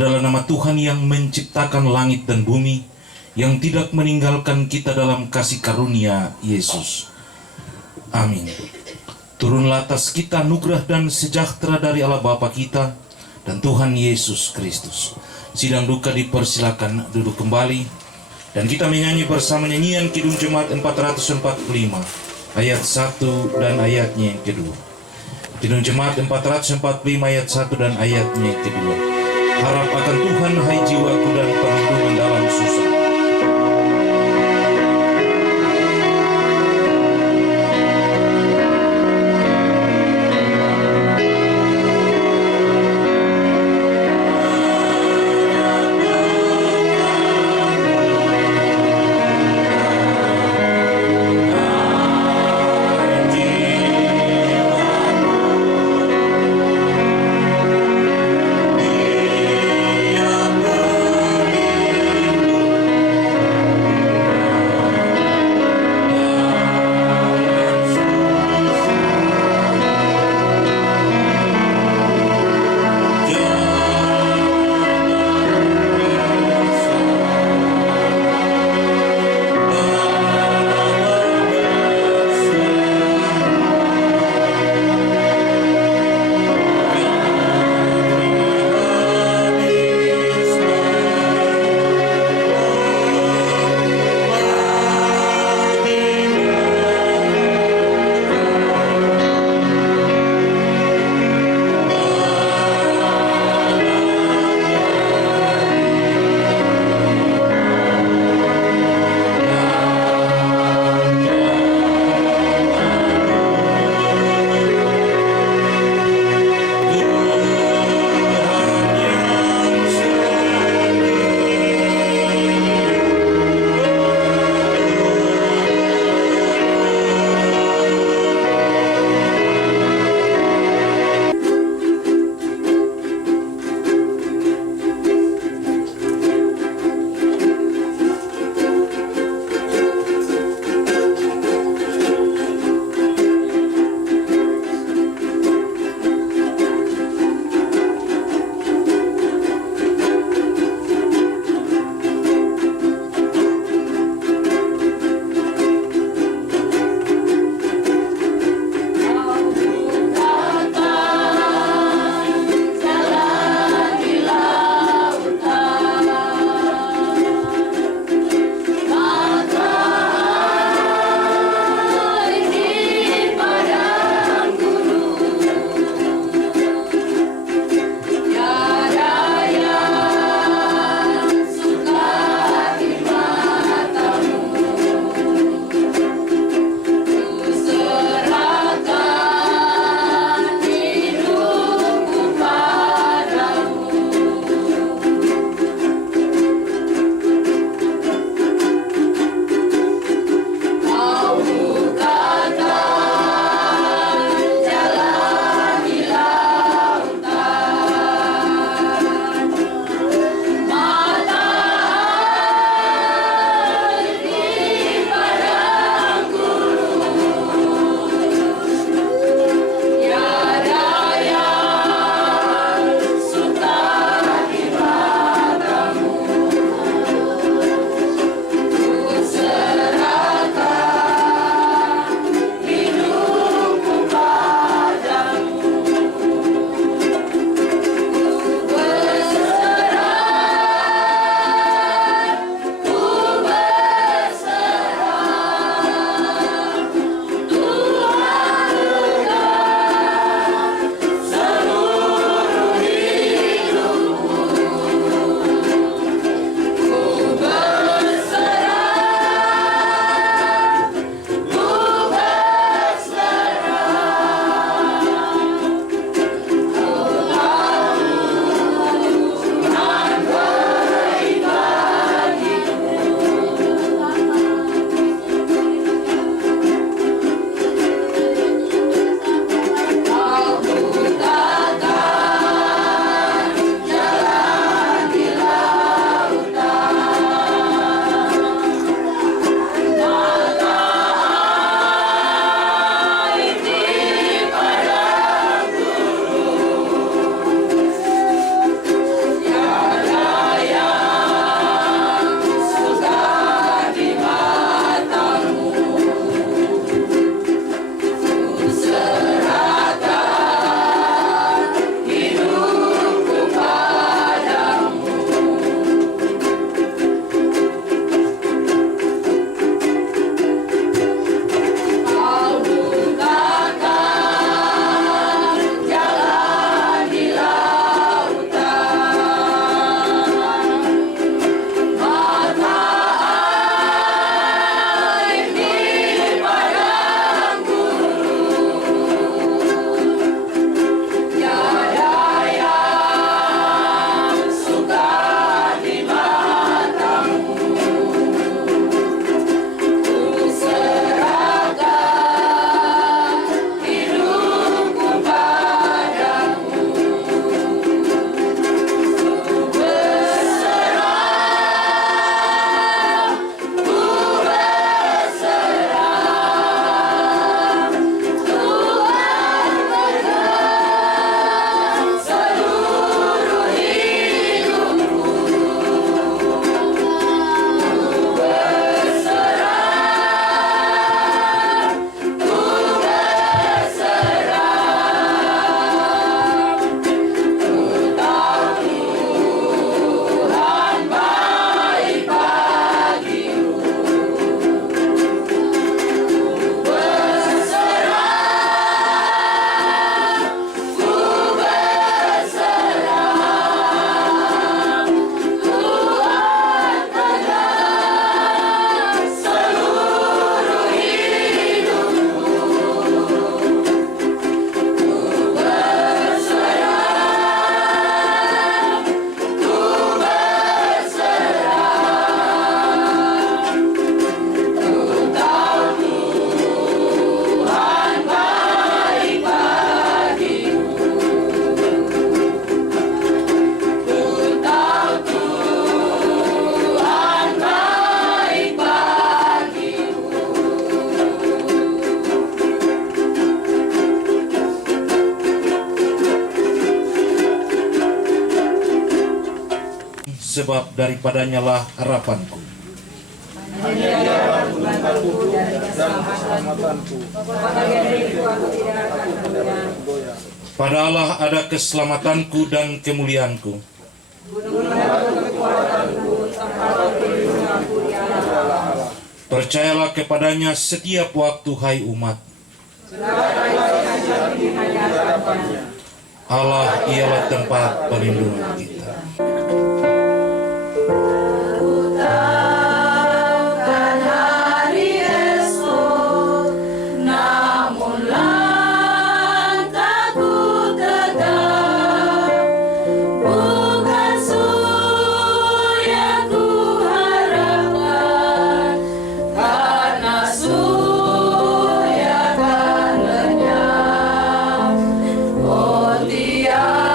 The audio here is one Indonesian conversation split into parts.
adalah nama Tuhan yang menciptakan langit dan bumi, yang tidak meninggalkan kita dalam kasih karunia Yesus. Amin. Turunlah atas kita anugerah dan sejahtera dari Allah Bapa kita dan Tuhan Yesus Kristus. Sidang duka dipersilakan duduk kembali, dan kita menyanyi bersama nyanyian Kidung Jemaat 445 ayat 1 dan ayatnya yang kedua. Kidung Jemaat 445 ayat 1 dan ayatnya yang kedua. Harap akan Tuhan, hai jiwaku, dan perlindungan dalam susah. sebab daripadanya lah harapanku. Pada Allah ada keselamatanku dan kemuliaanku. Percayalah kepadanya setiap waktu, hai umat. Allah ialah tempat perlindungan kita. Tiada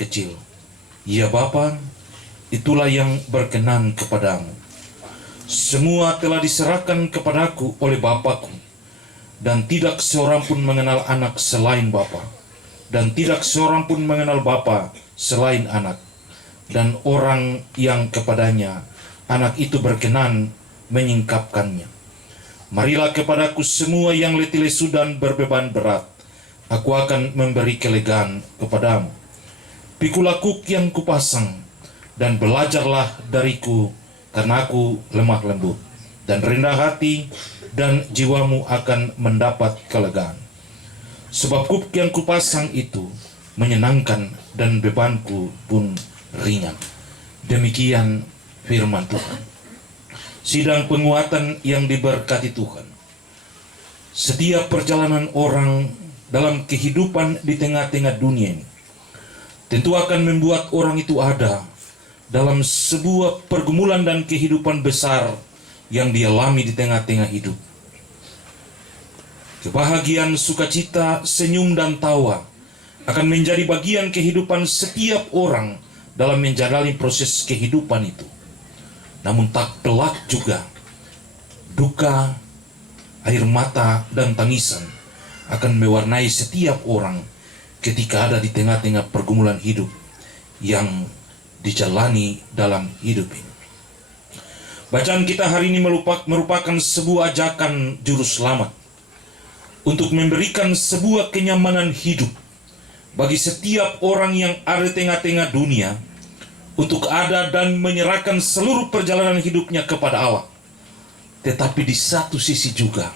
kecil. Ya Bapa, itulah yang berkenan kepadamu. Semua telah diserahkan kepadaku oleh Bapakku, dan tidak seorang pun mengenal anak selain Bapa, dan tidak seorang pun mengenal Bapa selain anak, dan orang yang kepadanya anak itu berkenan menyingkapkannya. Marilah kepadaku semua yang letih lesu dan berbeban berat, aku akan memberi kelegaan kepadamu. Pikulah kuk yang kupasang, dan belajarlah dariku, karena aku lemah lembut dan rendah hati, dan jiwamu akan mendapat kelegaan. Sebab kuk yang kupasang itu menyenangkan, dan bebanku pun ringan. Demikian firman Tuhan. Sidang penguatan yang diberkati Tuhan. Setiap perjalanan orang dalam kehidupan di tengah-tengah dunia ini tentu akan membuat orang itu ada dalam sebuah pergumulan dan kehidupan besar yang dialami di tengah-tengah hidup. Kebahagiaan, sukacita, senyum, dan tawa akan menjadi bagian kehidupan setiap orang dalam menjalani proses kehidupan itu. Namun tak pelak juga, duka, air mata, dan tangisan akan mewarnai setiap orang ketika ada di tengah-tengah pergumulan hidup yang dijalani dalam hidup ini. Bacaan kita hari ini merupakan sebuah ajakan juru selamat untuk memberikan sebuah kenyamanan hidup bagi setiap orang yang ada di tengah-tengah dunia, untuk ada dan menyerahkan seluruh perjalanan hidupnya kepada Allah. Tetapi di satu sisi juga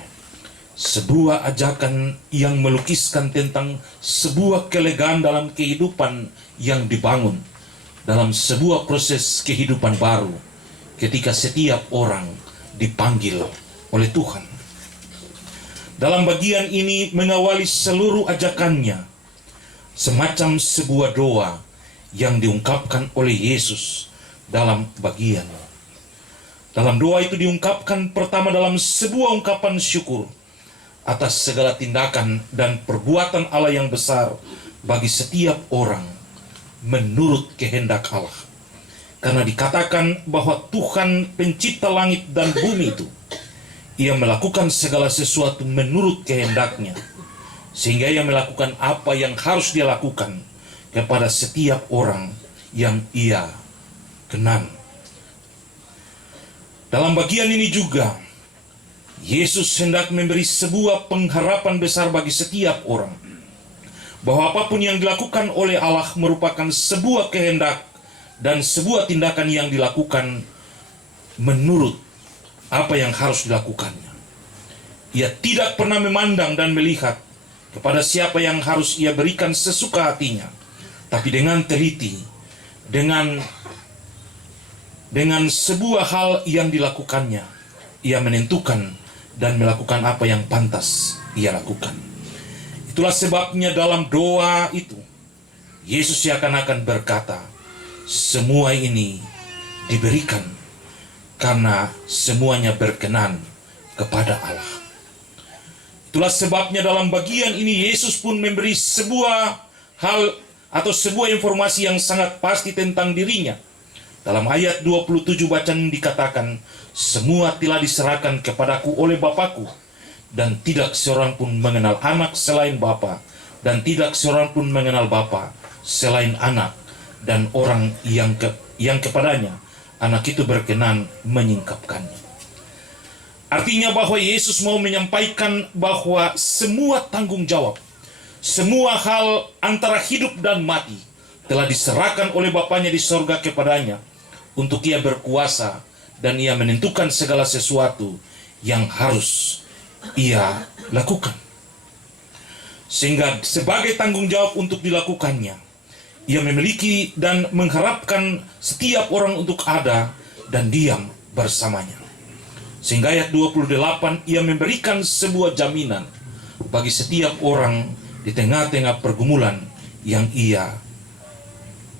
sebuah ajakan yang melukiskan tentang sebuah kelegaan dalam kehidupan yang dibangun dalam sebuah proses kehidupan baru ketika setiap orang dipanggil oleh Tuhan. Dalam bagian ini mengawali seluruh ajakannya semacam sebuah doa yang diungkapkan oleh Yesus dalam bagian. Dalam doa itu diungkapkan pertama dalam sebuah ungkapan syukur atas segala tindakan dan perbuatan Allah yang besar bagi setiap orang menurut kehendak Allah. Karena dikatakan bahwa Tuhan pencipta langit dan bumi itu, Ia melakukan segala sesuatu menurut kehendaknya, sehingga Ia melakukan apa yang harus Dia lakukan kepada setiap orang yang Ia kenan. Dalam bagian ini juga Yesus hendak memberi sebuah pengharapan besar bagi setiap orang, bahwa apapun yang dilakukan oleh Allah merupakan sebuah kehendak dan sebuah tindakan yang dilakukan menurut apa yang harus dilakukannya. Ia tidak pernah memandang dan melihat kepada siapa yang harus Ia berikan sesuka hatinya, tapi dengan teliti, dengan sebuah hal yang dilakukannya, Ia menentukan dan melakukan apa yang pantas Ia lakukan. Itulah sebabnya dalam doa itu, Yesus akan berkata, semua ini diberikan karena semuanya berkenan kepada Allah. Itulah sebabnya dalam bagian ini Yesus pun memberi sebuah hal atau sebuah informasi yang sangat pasti tentang dirinya. Dalam ayat 27 bacaan dikatakan, semua telah diserahkan kepadaku oleh Bapakku, dan tidak seorang pun mengenal anak selain Bapa, dan tidak seorang pun mengenal Bapa selain anak, dan orang yang kepadanya anak itu berkenan menyingkapkannya. Artinya bahwa Yesus mau menyampaikan bahwa semua tanggung jawab, semua hal antara hidup dan mati telah diserahkan oleh Bapanya di sorga kepadanya, untuk Ia berkuasa dan Ia menentukan segala sesuatu yang harus Ia lakukan. Sehingga sebagai tanggung jawab untuk dilakukannya, Ia memiliki dan mengharapkan setiap orang untuk ada dan diam bersamanya. Sehingga ayat 28, Ia memberikan sebuah jaminan bagi setiap orang di tengah-tengah pergumulan yang Ia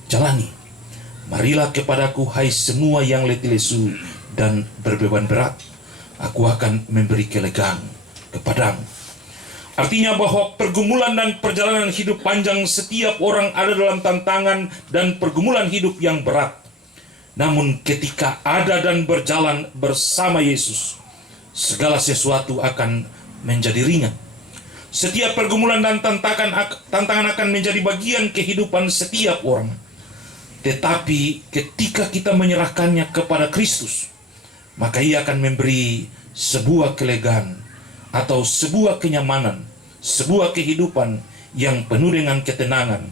jalani. Marilah kepadaku, hai semua yang letih lesu dan berbeban berat, aku akan memberi kelegaan kepadamu. Artinya bahwa pergumulan dan perjalanan hidup panjang setiap orang ada dalam tantangan dan pergumulan hidup yang berat. Namun ketika ada dan berjalan bersama Yesus, segala sesuatu akan menjadi ringan. Setiap pergumulan dan tantangan akan menjadi bagian kehidupan setiap orang. Tetapi ketika kita menyerahkannya kepada Kristus, maka Ia akan memberi sebuah kelegaan atau sebuah kenyamanan, sebuah kehidupan yang penuh dengan ketenangan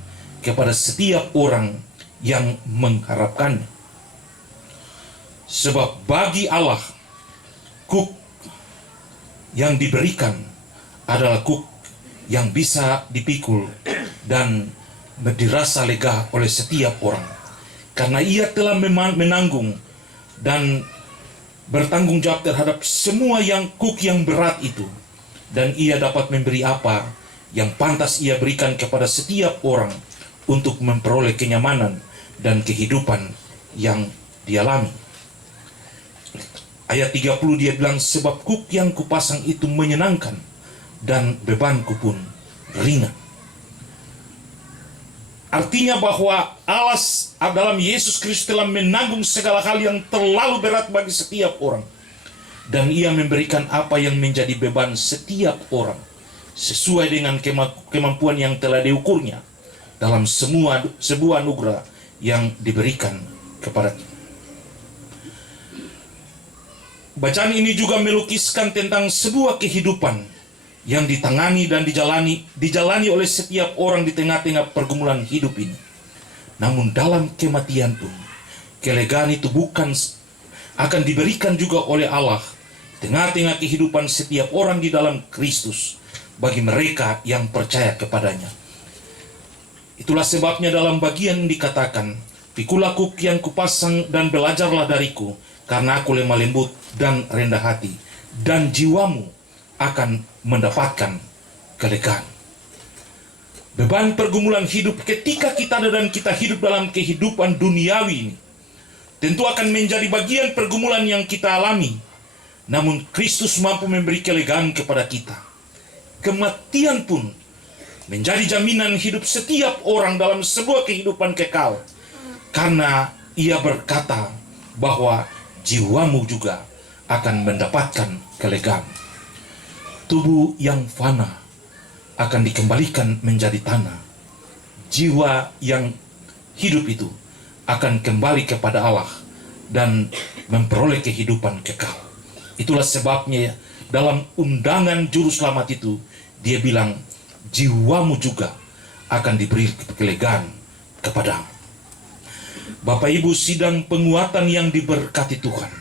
kepada setiap orang yang mengharapkannya. Sebab bagi Allah, kuk yang diberikan adalah kuk yang bisa dipikul dan dirasa lega oleh setiap orang. Karena Ia telah menanggung dan bertanggung jawab terhadap semua kuk yang berat itu. Dan Ia dapat memberi apa yang pantas Ia berikan kepada setiap orang untuk memperoleh kenyamanan dan kehidupan yang dialami. Ayat 30 dia bilang, sebab kuk yang kupasang itu menyenangkan dan bebanku pun ringan. Artinya bahwa Allah dalam Yesus Kristus telah menanggung segala hal yang terlalu berat bagi setiap orang. Dan Ia memberikan apa yang menjadi beban setiap orang sesuai dengan kemampuan yang telah diukurnya dalam sebuah anugerah yang diberikan kepada kita. Bacaan ini juga melukiskan tentang sebuah kehidupan yang ditangani dan dijalani oleh setiap orang di tengah-tengah pergumulan hidup ini. Namun dalam kematian pun, kelegaan itu akan diberikan juga oleh Allah tengah-tengah kehidupan setiap orang di dalam Kristus bagi mereka yang percaya kepadanya. Itulah sebabnya dalam bagian dikatakan, pikulah kuk yang kupasang dan belajarlah dariku, karena aku lemah lembut dan rendah hati, dan jiwamu akan mendapatkan kelegaan. Beban pergumulan hidup ketika kita ada dan kita hidup dalam kehidupan duniawi ini tentu akan menjadi bagian pergumulan yang kita alami. Namun Kristus mampu memberi kelegaan kepada kita. Kematian pun menjadi jaminan hidup setiap orang dalam sebuah kehidupan kekal. Karena Ia berkata bahwa jiwamu juga akan mendapatkan kelegaan. Tubuh yang fana akan dikembalikan menjadi tanah. Jiwa yang hidup itu akan kembali kepada Allah dan memperoleh kehidupan kekal. Itulah sebabnya dalam undangan juru selamat itu dia bilang, jiwamu juga akan diberi kelegaan kepadamu. Bapak Ibu sidang penguatan yang diberkati Tuhan,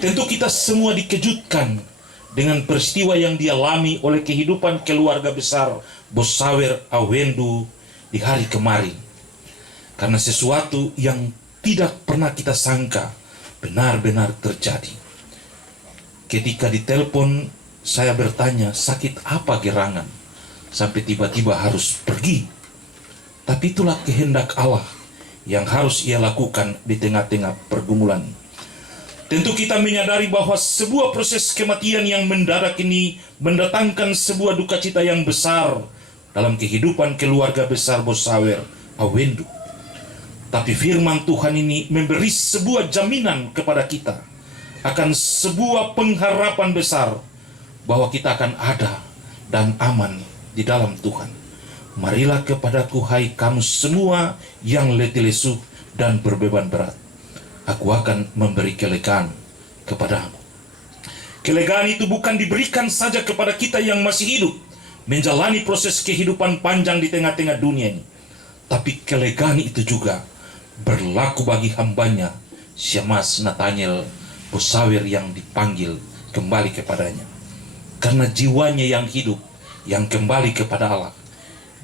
tentu kita semua dikejutkan dengan peristiwa yang dialami oleh kehidupan keluarga besar Bosawer Awendu di hari kemarin. Karena sesuatu yang tidak pernah kita sangka benar-benar terjadi. Ketika ditelepon, saya bertanya, sakit apa gerangan sampai tiba-tiba harus pergi. Tapi itulah kehendak Allah yang harus Ia lakukan di tengah-tengah pergumulan. Tentu kita menyadari bahwa sebuah proses kematian yang mendadak ini mendatangkan sebuah duka cita yang besar dalam kehidupan keluarga besar Bosawer Awendu. Tapi firman Tuhan ini memberi sebuah jaminan kepada kita akan sebuah pengharapan besar bahwa kita akan ada dan aman di dalam Tuhan. Marilah kepadaku hai kamu semua yang letih lesu dan berbeban berat, aku akan memberi kelegaan kepadamu. Kelegaan itu bukan diberikan saja kepada kita yang masih hidup menjalani proses kehidupan panjang di tengah-tengah dunia ini, tapi kelegaan itu juga berlaku bagi hambanya Symas Nathaniel Bosawer yang dipanggil kembali kepadanya. Karena jiwanya yang hidup, yang kembali kepada Allah,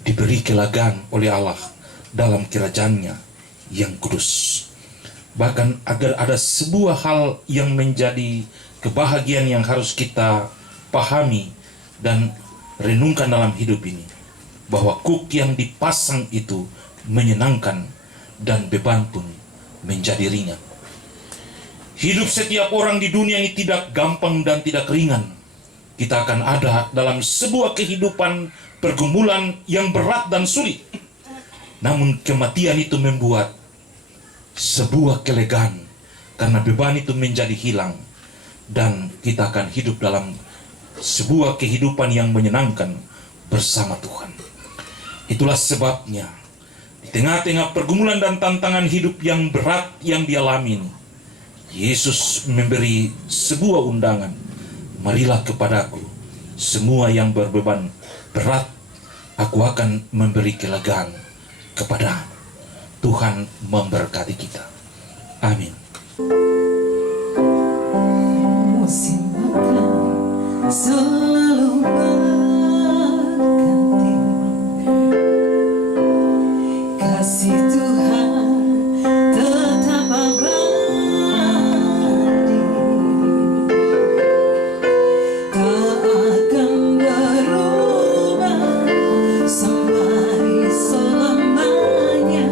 diberi kelegaan oleh Allah dalam kerajaannya yang kudus. Bahkan agar ada sebuah hal yang menjadi kebahagiaan yang harus kita pahami dan renungkan dalam hidup ini, bahwa kuk yang dipasang itu menyenangkan dan beban pun menjadi ringan. Hidup setiap orang di dunia ini tidak gampang dan tidak ringan. kita akan ada dalam sebuah kehidupan pergumulan yang berat dan sulit. Namun kematian itu membuat sebuah kelegaan, karena beban itu menjadi hilang, dan kita akan hidup dalam sebuah kehidupan yang menyenangkan bersama Tuhan. Itulah sebabnya di tengah-tengah pergumulan dan tantangan hidup yang berat yang dialami ini, Yesus memberi sebuah undangan. Marilah kepadaku semua yang berbeban berat, aku akan memberi kelegaan kepada. Tuhan memberkati kita. Amin. Musim makan selalu berganti, kasih Tuhan tetap abadi, tak akan berubah sampai selamanya.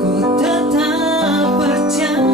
Ku tetap percaya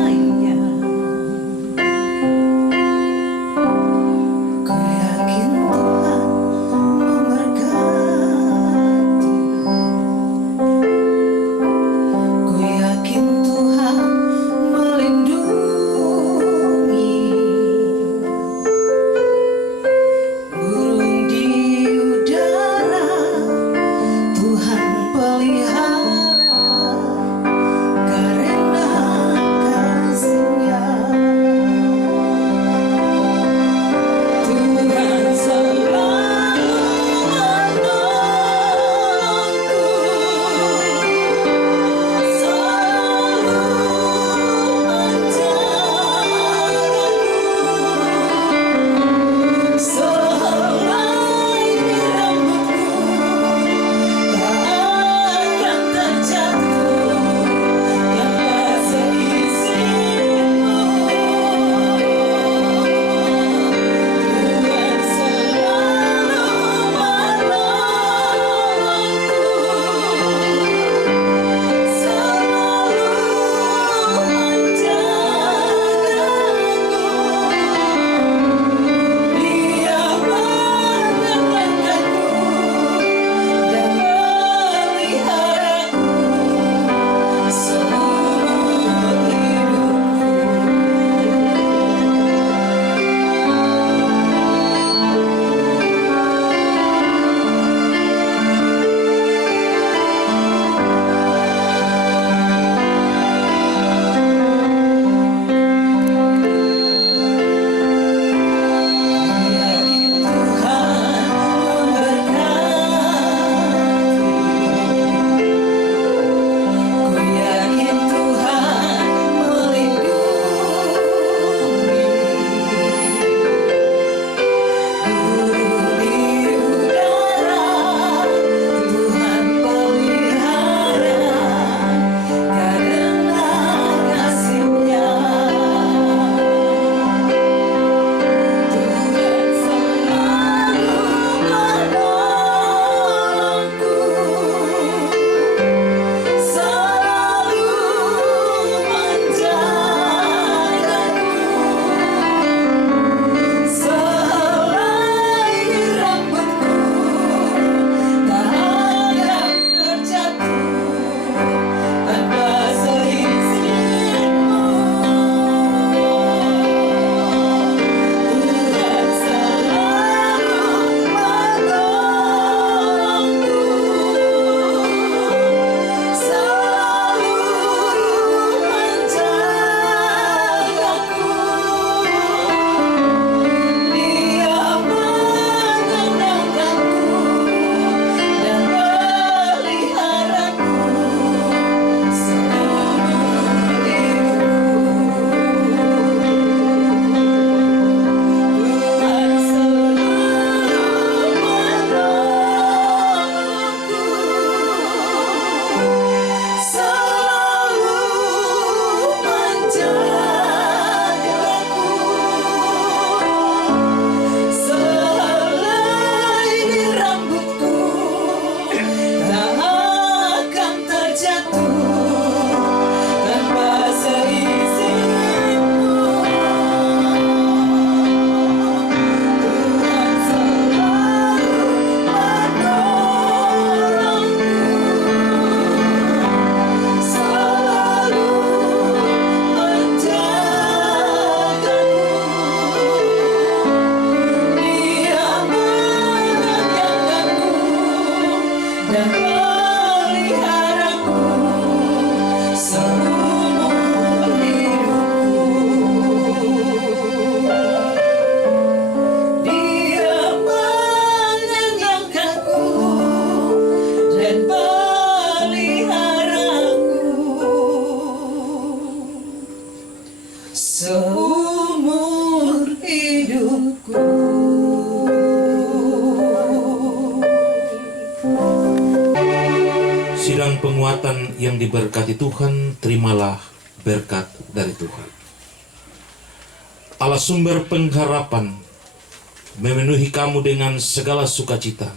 seumur hidupku. Sidang penguatan yang diberkati Tuhan, terimalah berkat dari Tuhan. Allah sumber pengharapan, memenuhi kamu dengan segala sukacita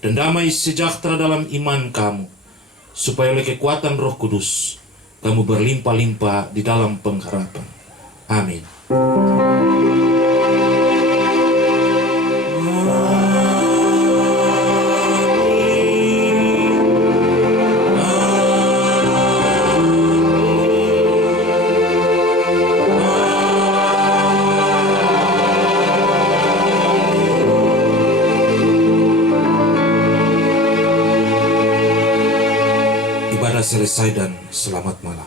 dan damai sejahtera dalam iman kamu, supaya oleh kekuatan Roh Kudus kamu berlimpah-limpah di dalam pengharapan. Amin. Ibadah selesai dan selamat malam.